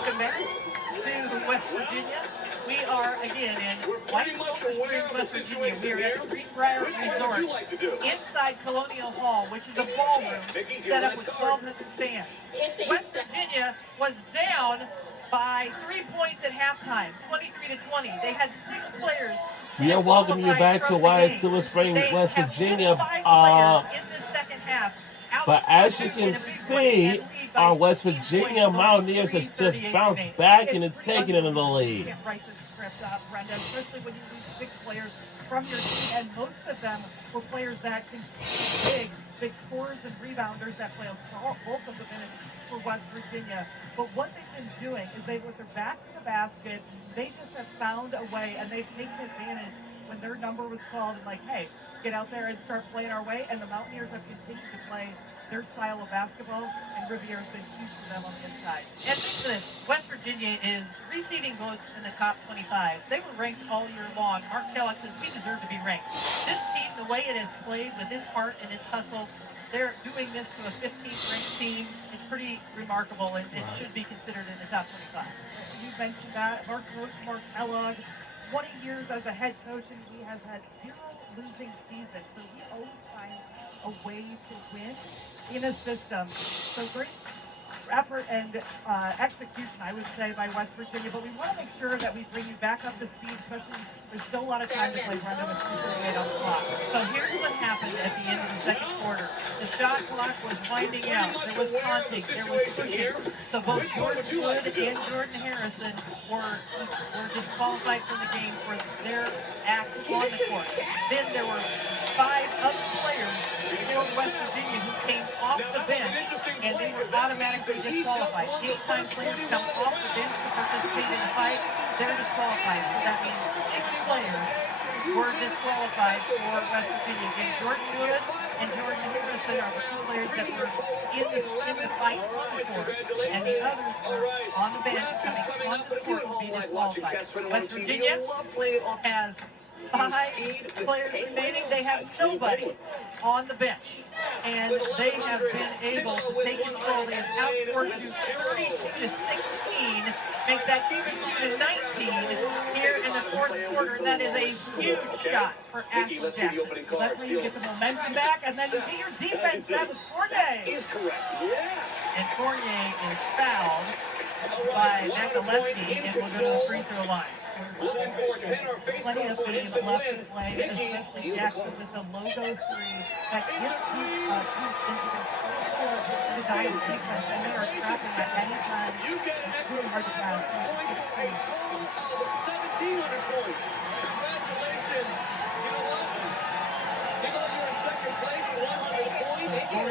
Welcome back to West Virginia. We are again in White Silver Springs, West Virginia. We are at the Greenbrier Resort inside Colonial Hall, which is a ballroom set up with 1,200 fans. West Virginia was down by 3 points at halftime, 23-20. They had 6 players. We are welcoming you back to White Silver Springs, West Virginia. In the second half. But as you can see, our West Virginia Mountaineers has just bounced back and have taken it in the lead. You can't write this script up, Brenda, especially when you lose 6 players from your team, and most of them were players that contribute big scorers and rebounders that play both of the minutes for West Virginia. But what they've been doing is with their back to the basket, they just have found a way, and they've taken advantage when their number was called and like, hey, get out there and start playing our way. And the Mountaineers have continued to play their style of basketball, and Rivier's been huge for them on the inside. And think of this, West Virginia is receiving votes in the top 25. They were ranked all year long. Mark Kellogg says we deserve to be ranked. This team, the way it has played with its heart and its hustle, they're doing this to a 15th ranked team. It's pretty remarkable, and it should be considered in the top 25. You mentioned that. Coach Mark Kellogg, 20 years as a head coach, and he has had 0 losing seasons. So he always finds a way to win in a system. So great effort and execution, I would say, by West Virginia. But we want to make sure that we bring you back up to speed, especially there's still a lot of time to play, Brenda, with 3:38 on the clock. So here's what happened at the end of the second quarter. The shot clock was winding out. There was taunting. There was pushing. So both Jordan Wood and Jordan Harrison were disqualified from the game for their act on the court. Then there were 5 other players for West Virginia who came off the bench, and they were automatically disqualified. Anytime players come off the bench to participate in a fight, they're disqualified. So that means 6 players were disqualified for West Virginia. Again, Jordan Wood and Jordan Harrison are the 2 players that were in the fight on the court, and the others were on the bench coming onto the court to be disqualified. West Virginia has 5 players remaining. They have nobody on the bench, and they have been able to take control. They have outscored you 32-16, make that 32-19 here in the fourth quarter, and that is a huge shot for Ashley Jackson. So that's where you get the momentum back, and then you get your defense set with Fournier. Is correct, yeah. And Fournier is fouled by Makalewski and will go to the free throw line. Looking for 10 or face Plenty of for an game instant left to win. play, Nikki, especially Jackson with the logo 3 that gets into the Giants defense, and they are trapping at any time. It's really hard to pass. 16. 1,700 points. Congratulations. You know what? Even though you're in second place with 100 points, you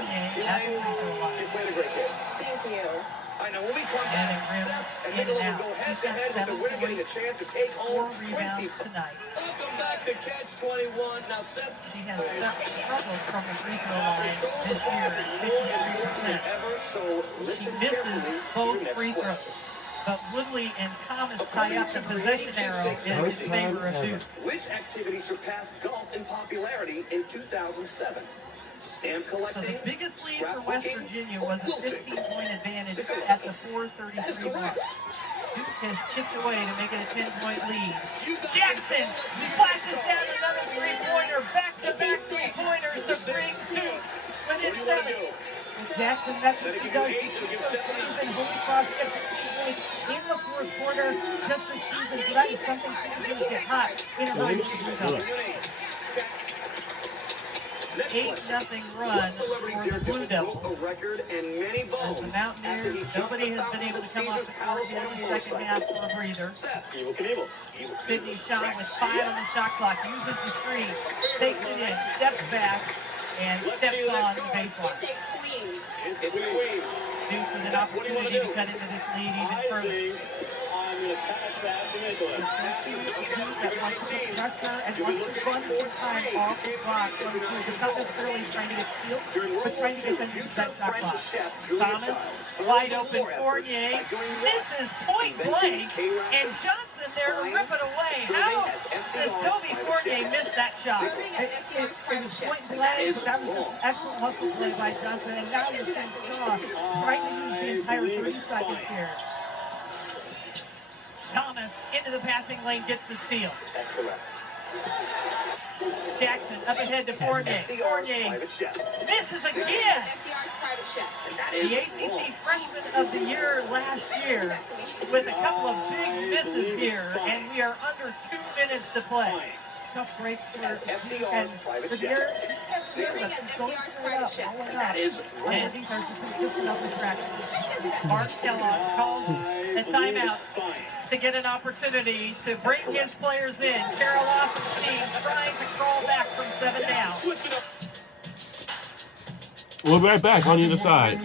played a great game. Thank you. I know when we come back, Seth and Nicola will go head-to-head with the winner getting a chance to take home 20. Tonight. Welcome back to Catch 21. Now, Seth, She has struggled from the free throw line this year, 53%. so listen She misses carefully to your both next free throws. question. But Woodley and Thomas tie up the possession arrow in favor of Duke. Which activity surpassed golf in popularity in 2007? Stamp So collecting, the biggest lead for West scrapbooking, Virginia or was a quilting? 15-point advantage Nicola, at the that is 4:33 mark. correct. Duke has chipped away to make it a 10-point lead. You got Jackson it. flashes down another three-pointer, back-to-back three-pointers to bring Duke within 7. Jackson, that's what she does. She shoots those threes, and Holy Cross gets 15 points in the fourth quarter just this season. So that is something she can do is get hot in a hurry. 8-0 run for the Blue Devils. As the Mountaineers, nobody has been able to come off the court here in the second half for a breather. Sydney Sean with 5 on the shot clock, uses the screen, takes it in, steps back, and steps on the baseline. It's a queen. Duke with an opportunity to cut into this lead even further. I'm going to pass that to Nicholas. Sensing a team that wants to put pressure and wants to run some time off the clock from Duke. It's not necessarily trying to get steals, but trying to get them to use that shot clock. Thomas, wide open Fournier, misses point blank, and Johnson there to rip it away. How does Toby Fournier miss that shot? It was point blank, but that was just an excellent hustle play by Johnson, and now you're seeing Shaw trying to use the entire 30 seconds here. Thomas into the passing lane, gets the steal. That's correct. Jackson up ahead to Fournier. FDR's Fournier private chef. misses again. FDR's private chef. And that The is ACC wrong. Freshman of the Year last year with a couple of big misses here, and we are under 2 minutes to play. Tough breaks for As FDR's and private Rainier, chef. she's has the hands up. She's going FDR's straight private up, chef. rolling And up. that is wrong. And defense just kissing up distraction. Mark Kellogg calls I a believe timeout it's spying. to get an opportunity to bring his players in. Carol Lawson's team trying to crawl back from 7 down. Switch it up. We'll be right back on either side.